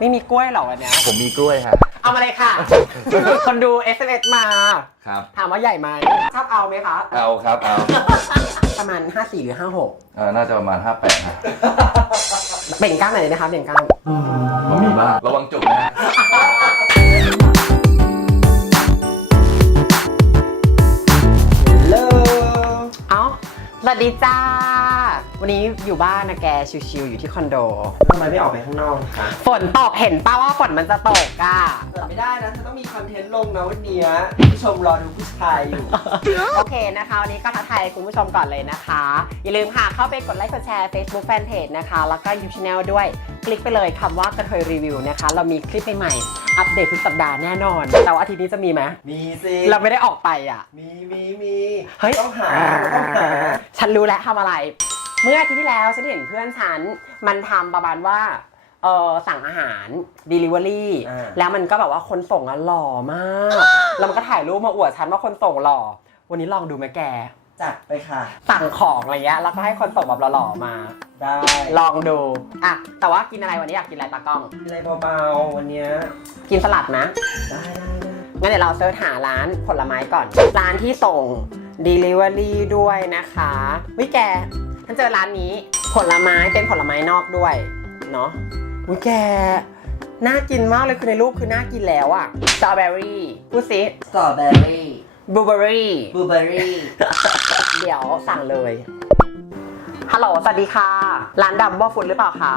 ไม่มีกล้วยเหรอวันเนี้ยผมมีกล้วยครับ เอามาเลยค่ะ คนดู SMS มา ครับ ถามว่าใหญ่ไหมชอบเอาไหมคะ เอาครับ เอาประมาณ 54 หรือ56เออน่าจะประมาณ 58นะเบ่งกล้ามหน่อยได้ไหมคะเบ่งกล้าม ผมมีบ้าง ระวังจุกนะฮะ วัสดีจ้า วันนี้อยู่บ้านนะแกชิวๆอยู่ที่คอนโด ทำไมไม่ออกไปข้างนอกคะฝนตกเห็นป้าว่าฝนมันจะตกอะ เปิดไม่ได้นะเธอต้องมีคอนเทนต์ลงนะวันเนี้ยผู้ชมรอดูผู้ชายอยู่ โอเคนะคะ วันนี้ก็ทักทายคุณผู้ชมก่อนเลยนะคะ อย่าลืมค่ะเข้าไปกดไลค์กดแชร์ Facebook Fanpage นะคะ แล้วก็ YouTube Channel ด้วยคลิกไปเลยคำว่ากระเทยรีวิวนะคะ เรามีคลิปใหม่ๆอัปเดตทุกสัปดาห์แน่นอน แต่ว่าอาทิตย์นี้จะมีไหมมีสิเราไม่ได้ออกไปอะ มีมีมีเฮ้ยต้องหาต้องหาฉันรู้แล้วทำอะไร เมื่ออาทิตย์ที่แล้วฉันเห็นเพื่อนฉันมันทำประมาณว่าเออสั่งอาหาร Delivery แล้วมันก็แบบว่าคนส่งอะหล่อมาก แล้วมันก็ถ่ายรูปมาอวดฉันว่าคนส่งหล่อ วันนี้ลองดูไหมแก จัดไปค่ะ สั่งของอะไรเงี้ยแล้วก็ให้คนส่งแบบหล่อๆมา ได้ลองดูอะแต่ว่ากินอะไรวันนี้อยากกินอะไรตากล้อง มีอะไรเบาๆวันเนี้ยกินสลัดนะ ได้ได้ได้งั้นเดี๋ยวเราเสิร์ชหาร้านผลไม้ก่อน ร้านที่ส่ง Delivery ด้วยนะคะวิแกฉันเจอร้านนี้ผลไม้เป็นผลไม้นอกด้วยเนาะวิแก น่ากินมากเลยคือในรูปคือน่ากินแล้วอะสตรอเบอรี่พูดสิสตรอเบอร์รี่ บลูเบอรี่บลูเบอร์รี่เดี๋ยวสั่งเลย ฮัลโหล สวัสดีค่ะ ร้านดัมเบิลฟูดหรือเปล่าคะ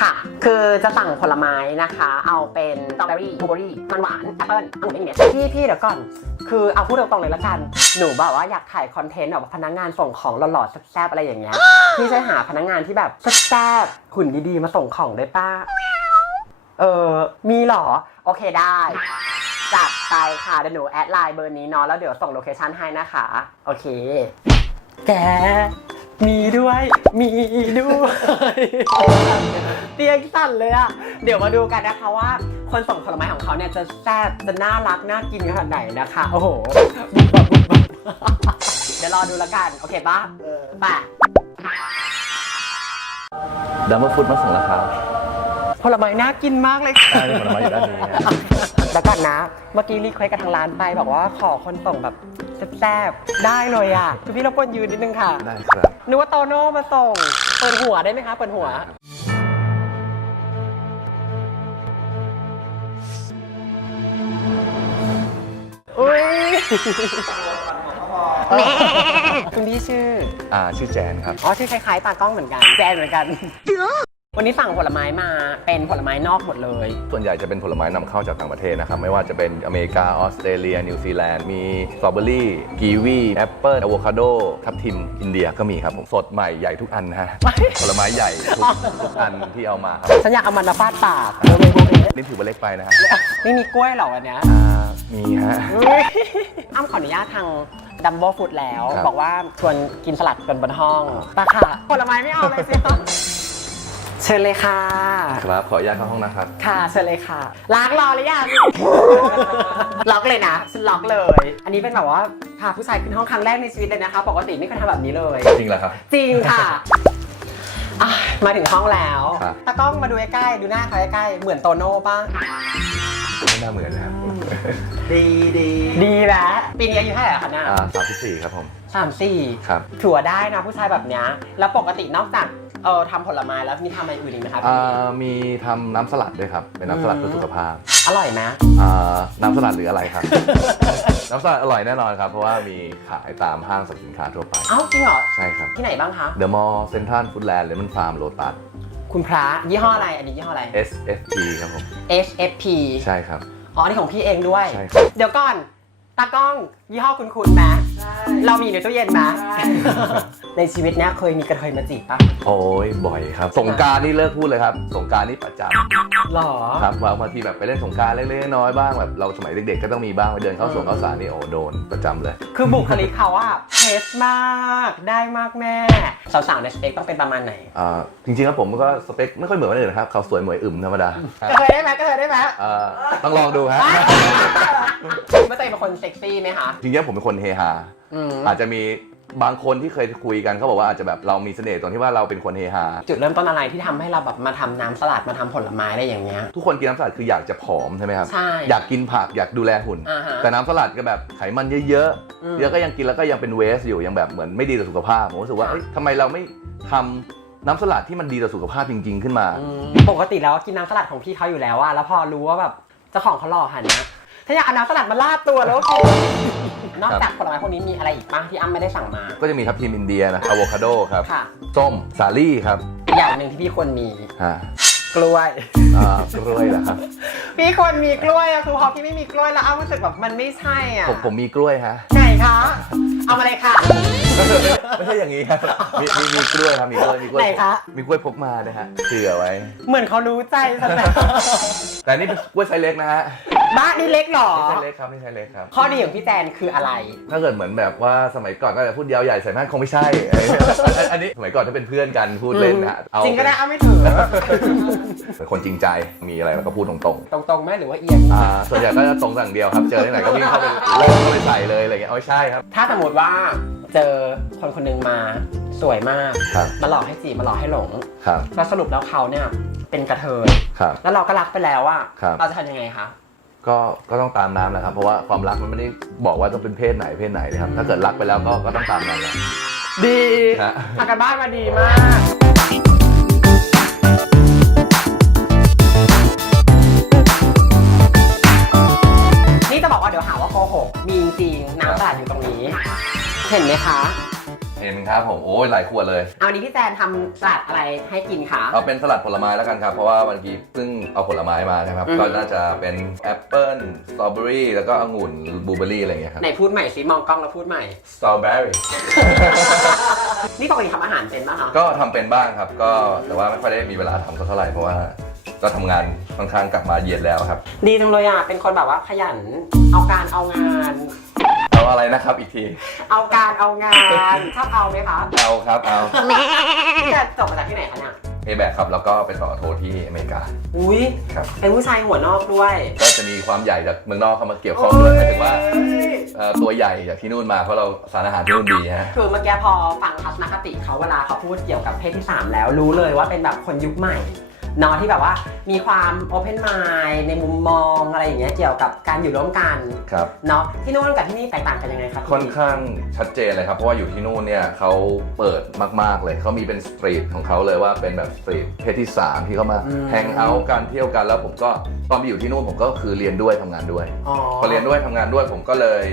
ค่ะ คือจะสั่งผลไม้นะคะ เอาเป็นสตรอเบอรี่บลูเบอรี่ มันหวาน แอปเปิ้ลองุ่นไม่มีเม็ดพี่พี่เดี๋ยวก่อน คือเอาพูดตรงๆเลยละกัน หนูแบบว่าอยากถ่ายคอนเทนต์แบบว่าพนักงานส่งของหล่อๆแซ่บๆอะไรอย่างเงี้ย พี่ช่วยหาพนักงานที่แบบแซ่บๆหุ่นดีๆมาส่งของได้ป้าเออ มีเหรอ โอเคได้ จัดไปค่ะเดี๋ยวหนูแอดไลน์เบอร์นี้เนาะแล้วเดี๋ยวส่งโลเคชันให้นะคะ โอเค แก มีด้วย มีด้วย เตียงสั่นเลยอะเดี๋ยวมาดูกันนะคะว่า คนส่งผลไม้ของเขาเนี่ยจะแซ่บจะน่ารักน่ากินขนาดไหนนะคะ โอ้โหบุบบับบุบบับเดี๋ยวรอดูแล้วกัน โอเคปะไปดัมเบิลฟุตมาส่งแล้วครับ ผลไม้น่ากินมากเลยค่ะ ใช่ผลไม้อยู่ด้านนี้ฮะเดี๋ยวก่อนนะ เมื่อกี้รีเควสกับทางร้านไปบอกว่าขอคนส่งแบบแซ่บๆ ได้เลยอะคือพี่รบกวนยืนนิดนึงค่ะ ได้ครับ นึกว่าโตโน่มาส่ง เปิดหัวได้ไหมคะ เปิดหัว อุ้ยแม่คุณพี่ชื่อ อ่าชื่อแจนครับ อ๋อ ชื่อคล้ายๆตากล้องเหมือนกัน แจนเหมือนกัน วันนี้สั่งผลไม้มาเป็นผลไม้นอกหมดเลย ส่วนใหญ่จะเป็นผลไม้นำเข้าจากต่างประเทศนะครับ ไม่ว่าจะเป็นอเมริกา ออสเตรเลีย นิวซีแลนด์ มีสตรอเบอรี่กีวีแอปเปิลอะโวคาโดทับทิม อินเดียก็มีครับผม สดใหม่ใหญ่ทุกอันนะฮะ ผลไม้ใหญ่ทุกทุกอันที่เอามาครับฉันอยากเอามันมาฟาดปากเออไม่พูดเลยนี่ถือว่าเล็กไปนะฮะไม่มีกล้วยเหรอวันเนี้ย อ่ามีฮะอ้ำขออนุญาตทางดัมโบฟูดแล้ว ครับ บอกว่าชวนกินสลัดกันบนห้องปะค่ะผลไม้ไม่เอาเลยสิเชิญเลยค่ะ ครับ ขออนุญาตเข้าห้องนะครับ ค่ะเชิญเลยค่ะล้างรอหรือยัง ล็อกเลยนะฉันล็อกเลย อันนี้เป็นแบบว่าพาผู้ชายขึ้นห้องครั้งแรกในชีวิตเลยนะคะ ปกติไม่เคยทำแบบนี้เลย จริงเหรอครับ จริงค่ะอะ มาถึงห้องแล้วครับ ตากล้องมาดูใกล้ๆดูหน้าเขาใกล้ๆเหมือนโตโน่ป่ะไม่น่าเหมือนนะครับดีดีดีแล้วปีนี้อายุเท่าไหร่แล้วคะเนี่ยอ่าสามสิบสี่ครับผมสามสี่ ครับถือว่าได้นะผู้ชายแบบเนี้ยแล้วปกตินอกจาก เออทำผลไม้แล้วมีทำอะไรอื่นอีกไหมคะอ่พี่ามีทำน้ำสลัดด้วยครับ เป็นน้ำสลัดเพื่อสุขภาพอร่อยไหม อ่าน้ำสลัดหรืออะไรครับ น้ำสลัดอร่อยแน่นอนครับ เพราะว่ามีขายตามห้างสรรพสินค้าทั่วไป เอ้าจริงเหรอ ใช่ครับที่ไหนบ้างคะ เดอะมอลล์เซ็นทรัลฟู้ดแลนด์เลมอนฟาร์มโลตัส คุณพระยี่ห้ออะไร อันนี้ยี่ห้ออะไร SFP ครับผม SFP ใช่ครับ อ๋อนี่ของพี่เองด้วย ใช่ครับ เดี๋ยวก่อน ตากล้องยี่ห้อคุณคุณไหมใช่ เรามีอยู่ในตู้เย็นไหมใช่ในชีวิตเนี้ยเคยมีกระเทยมาจีบปะโอ้ยบ่อยครับ สงกรารนี่เลิกพูดเลยครับ สงกรารนี่ประจหรอำครับว่าบางทีแบบไปเล่นสงกรารเล็กๆน้อยๆบ้างแบบเราสมัยเด็กๆก็ต้องมีบ้างไปเดินเข้าสวนเข้าสารนี่โอ้โดนประจำเลย คือบุคลิกเขาอะเทสมากได้มากแม่ สาวๆในสเปคต้องเป็นประมาณไหนอ่าจริงๆแล้วผมก็สเปคไม่ค่อยเหมือนคนอื่นนะครับเขาสวยหมวยอึมธรรมดากระเทยได้ไหมกระเทยได้ไหมอ่าต้องลองดูฮะคิดว่าตัวเองเป็นคนเซ็กซี่ไหมคะ จริงๆแล้วผมเป็นคนเฮฮา อืมอาจจะมีบางคนที่เคยคุยกันเขาบอกว่าอาจจะแบบเรามีเสน่ห์ตรงที่ว่าเราเป็นคนเฮฮาจุดเริ่มต้นอะไรที่ทำให้เราแบบมาทำน้ำสลัดมาทำผลไม้อะไรอย่างเงี้ย ทุกคนกินน้ำสลัดคืออยากจะผอมใช่ไหมครับ ใช่อยากกินผักอยากดูแลหุ่น อ่าฮะแต่น้ำสลัดก็แบบไขมันเยอะอืม ๆ เยอะก็ยังกินแล้วก็ยังเป็นเวสอยู่ยังแบบเหมือนไม่ดีต่อสุขภาพผมรู้สึกว่าค่ะ เอ้ยทำไมเราไม่ทำน้ำสลัดที่มันดีต่อสุขภาพจริง ๆ ขึ้นมาอืมปกติแล้วกินน้ำสลัดของพี่เขาอยู่แล้วอะแล้วพอรู้ว่าแบบเจ้าของเขาหล่อหันเนี้ย ถ้าอยากเอาน้ำสลัดมาลาดตัวแล้วก็นอกจากผลไม้พวกนี้มีอะไรอีกบ้างที่อ้ำไม่ได้สั่งมา ก็จะมีทับทิมอินเดียนะอะโวคาโดครับ ค่ะ ส้ม สาลี่ครับอีกอย่างหนึ่งที่พี่ควรมีอ่ากล้วย อ่ากล้วยเหรอครับ พี่ควรมีกล้วยอะคือพอพี่ไม่มีกล้วยแล้วอ้ำรู้สึกแบบมันไม่ใช่อะผมผมมีกล้วยฮะ ไหนคะเอามาเลยค่ะ ไม่ใช่อย่างนี้ครับ มีมีมีกล้วยครับมีกล้วยมีกล้วยไหนคะ มีกล้วยพกมานะฮะเผื่อไว้ เหมือนเขารู้ใจซะแล้วแต่นี่เป็นกล้วยไซส์เล็กนะฮะ บ้านนี่เล็กเหรอ ไม่ใช่เล็กครับไม่ใช่เล็กครับ ข้อดีของพี่แจนคืออะไร ถ้าเกิดเหมือนแบบว่าสมัยก่อนก็จะพูดยาวใหญ่ใส่แม่นคงไม่ใช่อันอันนี้สมัยก่อนถ้าเป็นเพื่อนกันพูดเล่นนะเอาจริงก็ได้อ้ำไม่ถือเป็นคนจริงใจมีอะไรเราก็พูดตรงตรงๆไหมหรือว่าเอียง ๆอ่าส่วนใหญ่ก็จะตรงอย่างเดียวครับ เจอที่ไหนก็วิ่งเข้าไปเริ่มเข้าไปใส่เลยอะไรเงี้ยเอาไม่ใช่ครับ ถ้าสมมติว่าเจอคนคนหนึงมาสวยมาก ครับ มาหลอกให้จีบมาหลอกให้หลง ครับ แล้วสรุปแล้วเขาเนี่ยเป็นกระเทย ครับ แล้วเราก็รักไปแล้วอะครับ เราจะทำยังไงคะ ก็ก็ต้องตามน้ำนะครับ เพราะว่าความรักมันไม่ได้บอกว่าต้องเป็นเพศไหนเพศไหนนะครับ ถ้าเกิดรักไปแล้วก็ก็ต้องตามนั้นนะดีฮะทำกันบ้านมาดีมาก นี่จะบอกว่าเดี๋ยวหาว่าโกหก มีจริงๆน้ำสลัดอยู่ตรงนี้ เห็นไหมคะ เห็นครับผม โอ้ยหลายขวดเลย เอาวันนี้พี่แจนทำสลัดอะไรให้กินคะ เอาเป็นสลัดผลไม้แล้วกันครับ เพราะว่าวันกี้เพิ่งเอาผลไม้มานะครับ อืม ก็น่าจะเป็นแอปเปิลสตรอเบอรี่แล้วก็องุ่นบลูเบอรี่อะไรอย่างเงี้ยครับไหนพูดใหม่สิมองกล้องแล้วพูดใหม่ สตรอเบอรี่นี่ปกติทำอาหารเป็นปะคะก็ทำเป็นบ้างครับ ก็แต่ว่าไม่ค่อยได้มีเวลาทำสักเท่าไหร่เพราะว่าก็ทำงานค่อนข้างกลับมาเย็นแล้วครับ ดีจังเลยอะเป็นคนแบบว่าขยัน เอาการเอางาน เอาอะไรนะครับอีกที เอาการเอางานชอบเอาไหมคะเอาครับเอาพี่แจนจบมาจากที่ไหนคะเนี่ยเอแบกครับ แล้วก็ไปต่อโทที่อเมริกา อุ้ยครับ เป็นผู้ชายหัวนอกด้วย ก็จะมีความใหญ่จากเมืองนอกเข้ามาเกี่ยวข้องด้วยหมายถึงว่าเอ่อตัวใหญ่จากที่นู่นมาเพราะเราสารอาหารที่นู่นดีฮะ คือเมื่อกี้พอฟังทัศนคติเขาเวลาเขาพูดเกี่ยวกับเพศที่ 3 แล้วรู้เลยว่าเป็นแบบคนยุคใหม่ เนาะที่แบบว่ามีความโอเพนไมล์ในมุมมองอะไรอย่างเงี้ยเกี่ยวกับการอยู่ร่วมกันครับ เนาะที่นู่นกับที่นี่แตกต่างกันยังไงครับพี่ค่อนข้างชัดเจนเลยครับ เพราะว่าอยู่ที่นู่นเนี่ยเขาเปิดมาก ๆ เลยเขามีเป็นสตรีทของเขาเลยว่าเป็นแบบสตรีทเพศที่3ที่เขามาแฮงเอาท์กันเที่ยวกันแล้วผมก็ตอนไปอยู่ที่นู่นผมก็คือเรียนด้วยทำงานด้วยอ๋อพอเรียนด้วยทำงานด้วยผมก็เลย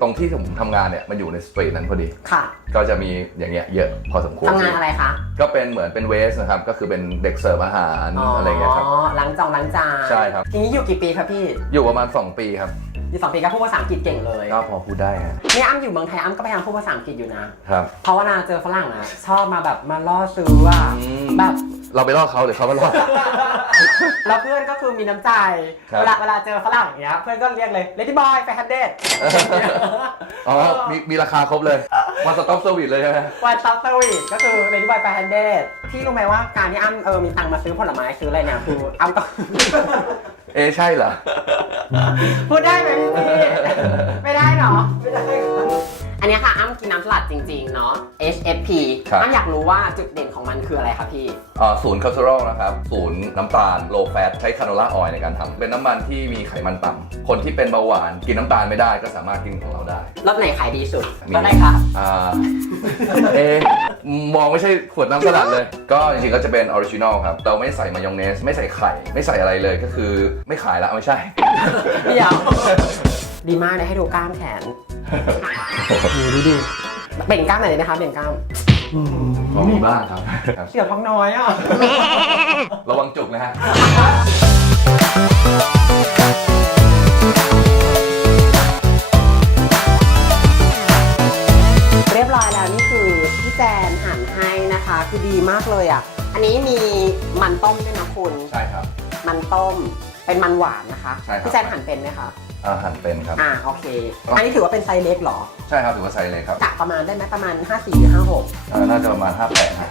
ตรงที่ผมทำงานเนี่ยมันอยู่ในสตรีทนั้นพอดีค่ะ ก็จะมีอย่างเงี้ยเยอะพอสมควรทำงานอะไรคะก็เป็นเหมือนเป็นเวสนะครับก็คือเป็นเด็กเสิร์ฟอาหารอะไรเงี้ยครับอ๋อล้างจองล้างจานใช่ครับ ทีนี้อยู่กี่ปีครับพี่ อยู่ประมาณ 2 ปีครับอยู่สองปีก็พูดภาษาอังกฤษเก่งเลย ก็พอพูดได้ฮะเนี่ยอ้ำอยู่เมืองไทยอ้ำก็พยายามพูดภาษาอังกฤษอยู่นะ ครับ เพราะว่านาเจอฝรั่งอะชอบมาแบบมาล่อซื้ออะอืมแบบ เราไปล่อเขาหรือเขามาล่อ แล้วเพื่อนก็คือมีน้ำใจ ครับ เวลาเวลาเจอฝรั่งอย่างเงี้ย เพื่อนก็เรียกเลย Lady Boy ไปฮันเดดอ๋อ มีมีราคาครบเลยมาสต็อปเซอร์วิสเลยใช่ไหม วันซับเซอร์วิสก็คือ Lady Boy ไปฮันเดดพี่รู้ไหมว่าการที่อ้ำเออมีตังค์มาซื้อผลไม้ซื้ออะไรเนี่ยคืออ้ำต้องเอะใช่เหรอ พูดได้ไหมพี่ไม่ได้เนาะไม่ได้ อันเนี้ยค่ะอ้ำกินน้ำสลัดจริงๆเนาะ HFP ครับ อ้ำอยากรู้ว่าจุดเด่นของมันคืออะไรคะพี่ อ่าศูนย์คอเลสเตอรอลนะครับศูนย์น้ำตาลโลแฟตใช้คาโนล่าออยล์ในการทำเป็นน้ำมันที่มีไขมันต่ำคนที่เป็นเบาหวานกินน้ำตาลไม่ได้ก็สามารถกินของเราได้ รสไหนขายดีสุดมี รสไหนคะ อ่า เอะมองไม่ใช่ขวดน้ำสลัดเลย ก็จริงๆก็จะเป็นออริจินอลครับ เราไม่ใส่มายองเนส ไม่ใส่ไข่ ไม่ใส่อะไรเลยก็คือไม่ขายละไม่ใช่ เดี๋ยว ดีมากเลยให้ดูกล้ามแขนดูดูดิเบ่งกล้ามหน่อยเลยนะคะเบ่งกล้ามพอมีบ้างครับครับ เสียวท้องน้อยอะ ระวังจุกนะฮะ เรียบร้อยแล้วนี่คือพี่แจนหั่นให้นะคะ คือดีมากเลยอะ อันนี้มีมันต้มด้วยนะคุณ ใช่ครับ มันต้ม เป็นมันหวานนะคะใช่ครับ พี่แจนหั่นเป็นไหมคะอาหารเป็นครับ อ่าโอเคอันนี้ถือว่าเป็นไซส์เล็กเหรอใช่ครับถือว่าไซส์เลยครับกะประมาณได้ไหมประมาณ 5 4หรือ5 6 อ่าน่าจะประมาณ5แปดฮะ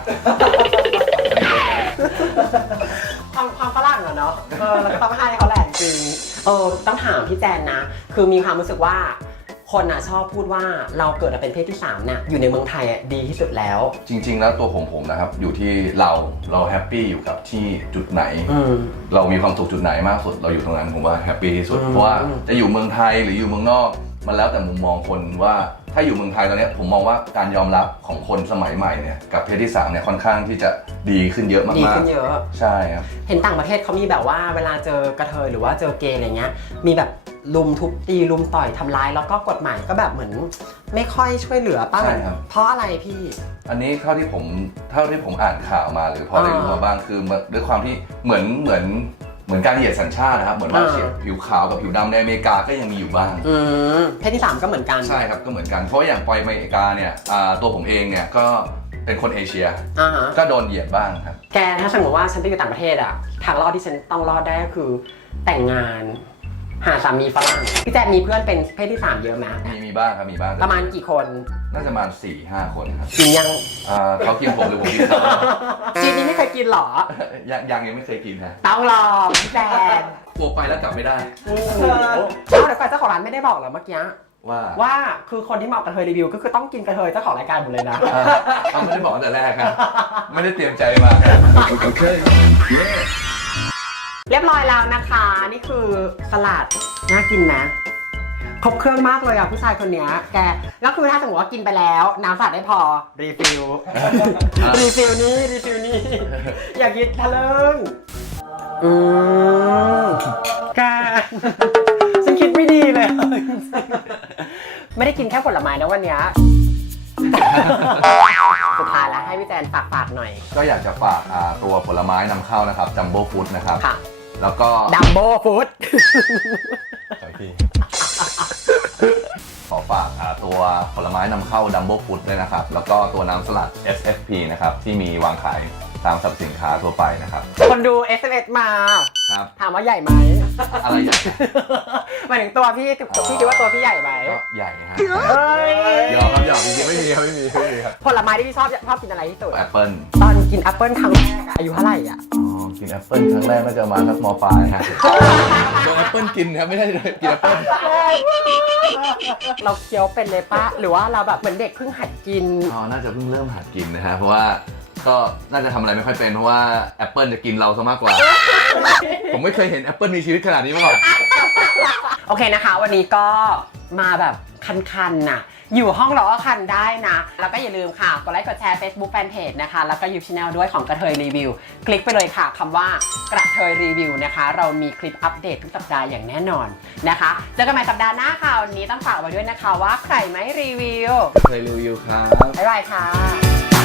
ความความฝรั่งอะเนาะเออแล้วก็ต้องให้เขาแหละจริงเออต้องถามพี่แจนนะ คือมีความรู้สึกว่า คนอะชอบพูดว่าเราเกิดมาเป็นเพศที่3เนี่ยอยู่ในเมืองไทยอะดีที่สุดแล้ว จริง ๆ แล้วตัวผมผมนะครับ อยู่ที่เราเราแฮปปี้อยู่กับที่จุดไหน อืม เรามีความสุขจุดไหนมากสุด เราอยู่ตรงนั้นผมว่าแฮปปี้ที่สุด อืม เพราะว่าจะอยู่เมืองไทยหรืออยู่เมืองนอก มันแล้วแต่มุมมองคนว่าถ้าอยู่เมืองไทยตอนเนี้ยผมมองว่าการยอมรับของคนสมัยใหม่เนี่ยกับเพศที่สามเนี่ยค่อนข้างที่จะดีขึ้นเยอะมากๆดีขึ้นเยอะใช่ครับ เห็นต่างประเทศเขามีแบบว่าเวลาเจอกระเทยหรือว่าเจอเกย์อะไรเงี้ย มีแบบ ลุมทุบตีลุมต่อยทำร้ายแล้วก็กฎหมายก็แบบเหมือน ไม่ค่อยช่วยเหลือป้าใช่ครับ เพราะอะไรพี่ อันนี้เท่าที่ผมเท่าที่ผมอ่านข่าวมาหรือพอได้รู้มาบ้างคือด้วยความที่เหมือนเหมือนเหมือนการเหยียดสัญชาตินะครับเหมือนว่าอ่า เฉียดผิวขาวกับผิวดำในอเมริกาก็ยังมีอยู่บ้าง อืมเพศที่3ก็เหมือนกันใช่ครับก็เหมือนกันเพราะอย่างไปอเมริกาเนี่ยอ่าตัวผมเองเนี่ยก็เป็นคนเอเชีย อ่าฮะ ก็โดนเหยียดบ้างครับ แกถ้าสมมติว่าฉันไปอยู่ต่างประเทศอะทางรอดที่ฉันต้องรอดได้ก็คือแต่งงาน หาสามีฝรั่งพี่แจ๊คมีเพื่อนเป็นเพศที่3เยอะไหมมีมีบ้างครับมีบ้างประมาณกี่คนน่าจะประมาณ4ี่ห้าคนครับกินยังอ่าเขากินผมหรือผมกินเขาชีวิตนี้ไม่เคยกินหรอ ยังยังยังไม่เคยกินนะต้องลองพี่แจ๊คกลัวไปแล้วกลับไม่ได้โอ้โหแล้วเดี๋ยวก่อนเจ้าของร้านไม่ได้บอกเหรอเมื่อกี้ว่าว่าคือคนที่มาออกกระเทยรีวิว ก็คือต้องกินกระเทยเจ้าของรายการหมดเลยนะอ่าเอาไม่ได้บอกตั้งแต่แรกครับไม่ได้เตรียมใจมาครับ เรียบร้อยแล้วนะคะ นี่คือสลัดน่ากินไหมครบเครื่องมากเลยอะผู้ชายคนเนี้ยแกแล้วคือถ้าสมมติว่ากินไปแล้ว น้ำสลัดได้พอรีฟิลรีฟิลนี่รีฟิลนี่ อย่าคิดทะลึ่งอืมแกฉันคิดไม่ดีเลย ไม่ได้กินแค่ผลไม้นะวันเนี้ยสุดท้ายแล้วให้พี่แจนฝากฝากๆหน่อย ก็อยากจะฝากอ่าตัวผลไม้นำเข้านะครับจัมโบ้ฟู้ดนะครับ ค่ะ แล้วก็ดัมโบฟู้ดขออีกทีขอฝากอ่าตัวผลไม้นำเข้าดัมโบ้ฟู้ดด้วยนะครับ แล้วก็ตัวน้ำสลัด SFP นะครับ ที่มีวางขายตามสรรพสินค้าทั่วไปนะครับ คนดู s อ s มา ครับ ถามว่าใหญ่ไหม อะไรใหญ่หมายถึงตัวพี่พี่คิดว่าตัวพี่ใหญ่ไหมก็ใหญ่ฮะเฮ้ยยอมครับยอมจริงๆไม่มีครับไม่มีไม่มีครับผลไม้ที่พี่ชอบชอบกินอะไรที่สุด แอปเปิ้ลตอนกินแอปเปิลครั้งแรกอะอายุเท่าไหร่อะ อ๋อ กินแอปเปิ้ลครั้งแรกก็จะมาสักมปลายฮะโดนแอปเปิ้ลกินครับไม่ได้กินแอปเปิ้ลเราเคี้ยวเป็นเลยปะหรือว่าเราแบบเหมือนเด็กเพิ่งหัดกิน อ๋อน่าจะเพิ่งเริ่มหัดกินนะฮะเพราะว่าก็น่าจะทำอะไรไม่ค่อยเป็นเพราะว่าแอปเปิ้ลจะกินเราซะมากกว่า ผมไม่เคยเห็นแอปเปิ้ลมีชีวิตขนาดนี้มาก่อน โอเคนะคะ วันนี้ก็มาแบบคันๆน่ะ อยู่ห้องเราก็คันได้นะ แล้วก็อย่าลืมค่ะ กดไลค์กดแชร์ Facebook Fanpage นะคะ แล้วก็ YouTube Channel ด้วยของกระเทยรีวิว คลิกไปเลยค่ะคำว่ากระเทยรีวิวนะคะ เรามีคลิปอัปเดตทุกสัปดาห์อย่างแน่นอนนะคะ เจอกันใหม่สัปดาห์หน้าค่ะ วันนี้ต้องฝากไว้ด้วยนะคะว่าใครไม่รีวิว เคยรีวิวครับ บ๊ายบายค่ะ